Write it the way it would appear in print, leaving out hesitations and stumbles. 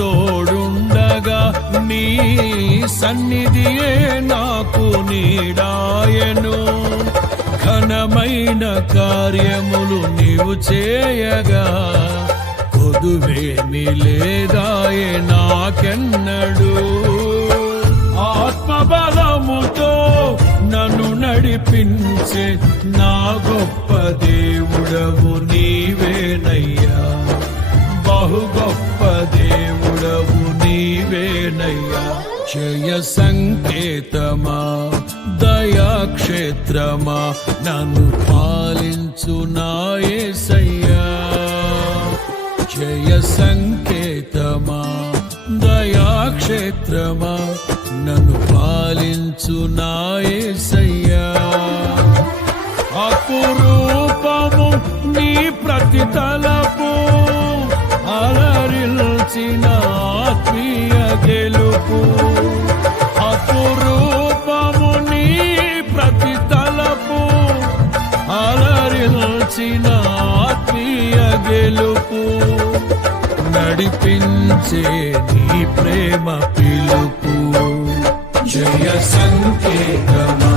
తోడుండగా నీ సన్నిధియే నాకు నీడాయను. ఘనమైన కార్యములు నీవు చేయగా కొదువేమి లేదాయే నాకెన్నడు. ఆత్మబలముతో నన్ను నడిపించే నా గొప్ప దేవుడవు నీవేనయ్యా. బహు గొప్ప దేవుడవు నీవేనయ్యా. జయ సంకేతమా దయాక్షేత్రమా నన్ను పాలించు నా యేసయ్యా. జయ సంకేతమా దయాక్షేత్రమా నన్ను పాలించు నా యేసయ్యా. అపురూపము నీ ప్రతి తలపు అలరిల్చిన ఆత్మీయ గెలుపు. అపురూపము నీ ప్రతి తలపు అలరిల్చిన ఆత్మీయ గెలుపు. నడిపించే నీ ప్రేమ పిలుపు. జయ సంకేతమా